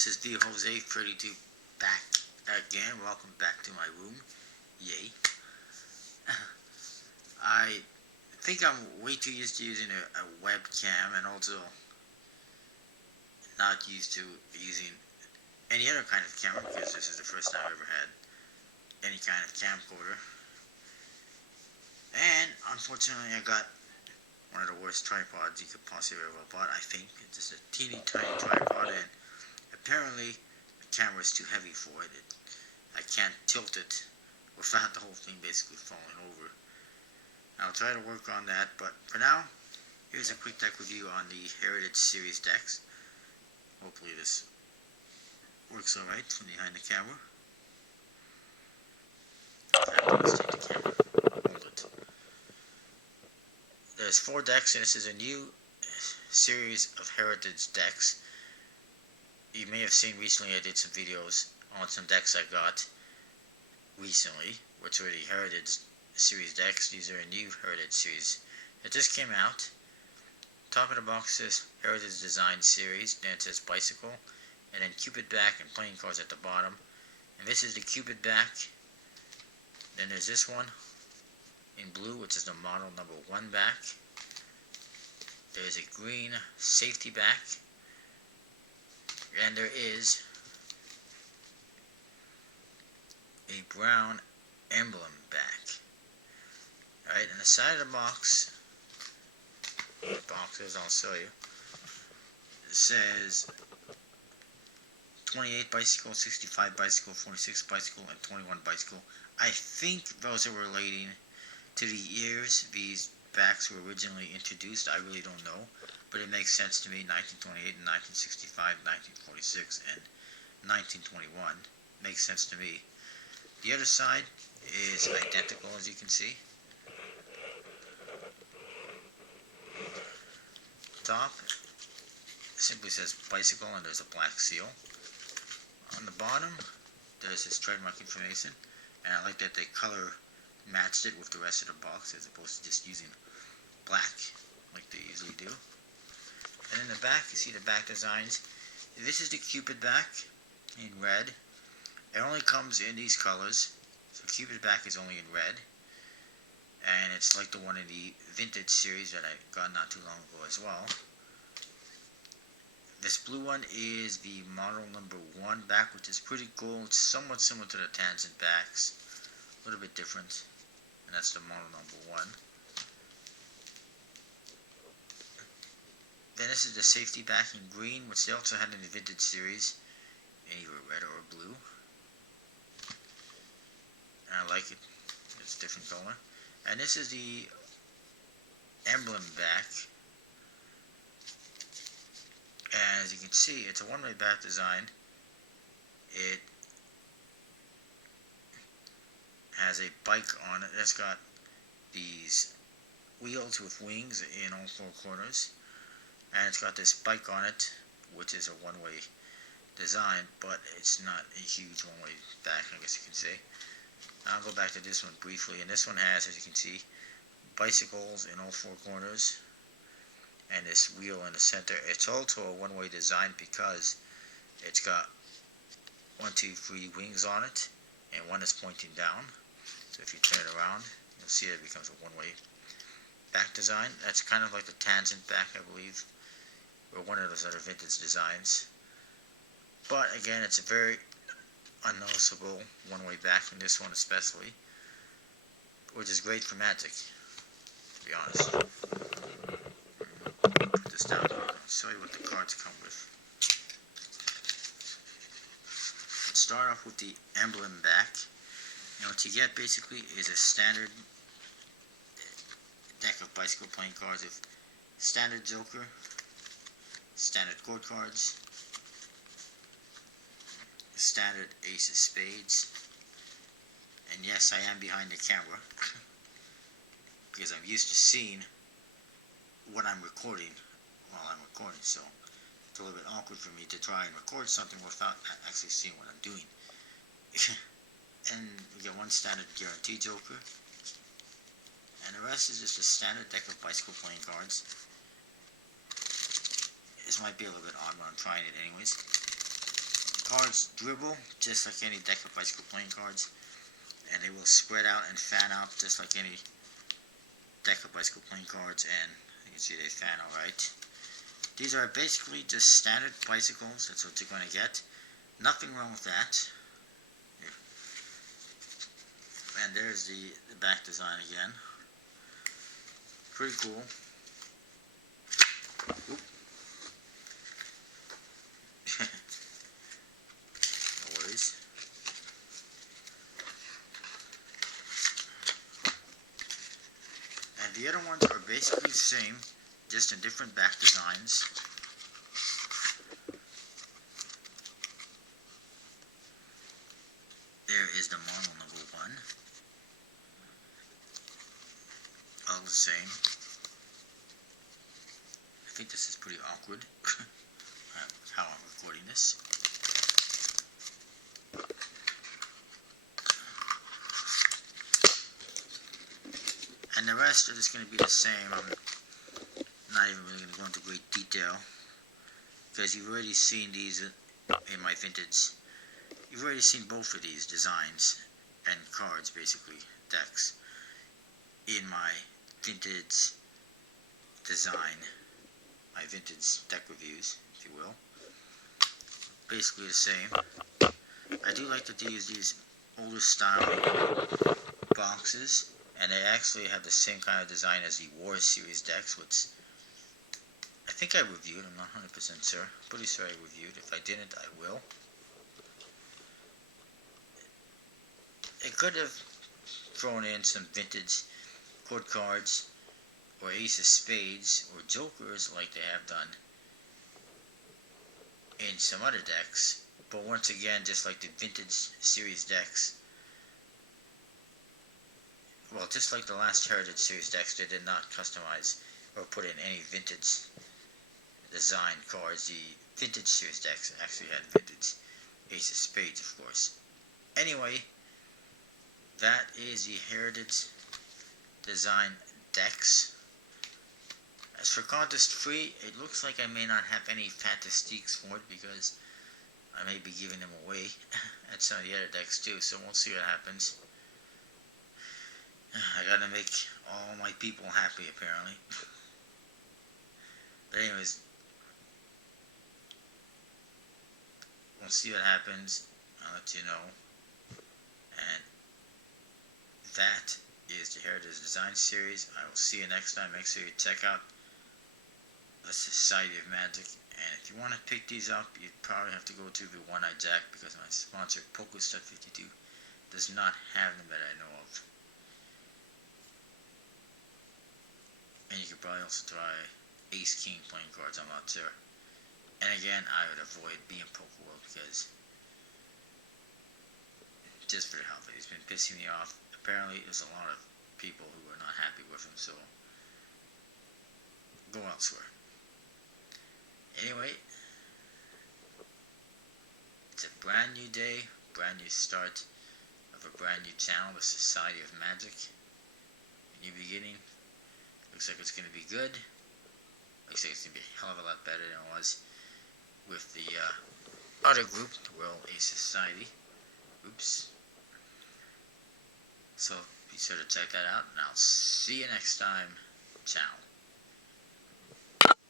this is the Jose32 back again. Welcome back to my room. Yay. I think I'm way too used to using a webcam and also not used to using any other kind of camera because this is the first time I've ever had any kind of camcorder. And unfortunately I got one of the worst tripods you could possibly ever bought, I think. It's just a teeny tiny tripod, and apparently the camera is too heavy for it. I can't tilt it without the whole thing basically falling over. I'll try to work on that, but for now, here's a quick deck review on the Heritage Series decks. Hopefully this works alright from behind the camera. There's 4 decks, and this is a new series of Heritage decks. You may have seen recently I did some videos on some decks I got recently, which were the Heritage Series decks. These are a new Heritage Series that just came out. Top of the box says Heritage Design Series, then it says Bicycle, and then Cupid back and playing cards at the bottom. And this is the Cupid back. Then there's this one in blue, which is the model number 1 back. There's a green safety back. And there is a brown emblem back. Alright, and the side of the boxes, I'll show you. It says 28 bicycle, 65 bicycle, 46 bicycle, and 21 bicycle. I think those are relating to the years these backs were originally introduced. I really don't know, but it makes sense to me. 1928 and 1965, 1946 and 1921 makes sense to me. The other side is identical, as you can see. Top simply says bicycle and there's a black seal. On the bottom there's this trademark information, and I like that they color matched it with the rest of the box as opposed to just using black like they usually do. And in the back, you see the back designs. This is the Cupid back in red. It only comes in these colors, so Cupid back is only in red, and it's like the one in the Vintage series that I got not too long ago as well. This blue one is the model number 1 back, which is pretty cool. It's somewhat similar to the Tangent backs, a little bit different, and that's the model number 1. Then this is the safety back in green, which they also had in the Vintage series, either red or blue. And I like it. It's a different color. And this is the emblem back. And as you can see, it's a one-way back design. It has a bike on it. It's got these wheels with wings in all 4 corners. And it's got this bike on it, which is a one-way design, but it's not a huge one-way back, I guess you can say. I'll go back to this one briefly, and this one has, as you can see, bicycles in all 4 corners, and this wheel in the center. It's also a one-way design because it's got 1, 2, 3 wings on it, and one is pointing down. So if you turn it around, you'll see it becomes a one-way back design. That's kind of like the Tangent back, I believe, or one of those other Vintage designs. But again, it's a very unnoticeable one-way back in this one especially, which is great for Magic, to be honest. Put this down here and show you what the cards come with. Let's start off with the emblem back. Now what you get basically is a standard deck of bicycle playing cards with standard Joker, standard court cards, standard Ace of Spades, and yes, I am behind the camera because I'm used to seeing what I'm recording while I'm recording, so it's a little bit awkward for me to try and record something without actually seeing what I'm doing. And we get one standard guarantee Joker, and the rest is just a standard deck of bicycle playing cards. This might be a little bit odd when I'm trying it anyways. cards dribble just like any deck of bicycle playing cards, and they will spread out and fan out just like any deck of bicycle playing cards, and you can see they fan alright. These are basically just standard bicycles. That's what you're going to get. Nothing wrong with that. Here. And there's the back design again. Pretty cool. Oop. No worries. And the other ones are basically the same, just in different back designs. There is the model number 1. All the same. I think this is pretty awkward. How I'm recording this. And the rest are just going to be the same. I'm not even really going to go into great detail, because you've already seen these in my vintage. You've already seen both of these designs and cards, basically, decks, in my vintage design, my vintage deck reviews, if you will. Basically the same. I do like to use these older style boxes, and they actually have the same kind of design as the War Series decks, which I think I reviewed. I'm not 100% sure. Pretty sure I reviewed. If I didn't, I will. It could have thrown in some vintage court cards, or Ace of Spades, or Jokers like they have done in some other decks, but once again, just like the vintage series decks, well, just like the last Heritage series decks, they did not customize or put in any vintage design cards. The vintage series decks actually had vintage Ace of Spades, of course. Anyway, that is the Heritage design decks. As for contest free, it looks like I may not have any Fantastiques for it, because I may be giving them away at some of the other decks too, so we'll see what happens. I gotta make all my people happy, apparently. But anyways, we'll see what happens. I'll let you know. And that is the Heritage Design Series. I will see you next time. Make sure you check out the Society of Magic. And if you want to pick these up, you'd probably have to go to the One-Eyed Jack, because my sponsor, PokeStud52, does not have them that I know of. And you could probably also try Ace King playing cards, I'm not sure. And again, I would avoid being Pokeworld, because just for the health of it, he's been pissing me off. Apparently, there's a lot of people who are not happy with him, so go elsewhere. Anyway, it's a brand new day, brand new start of a brand new channel, the Society of Magic. A new beginning. Looks like it's going to be good. Looks like it's going to be a hell of a lot better than it was with the other group, the World Ace Society. Oops. So be sure to check that out, and I'll see you next time. Ciao.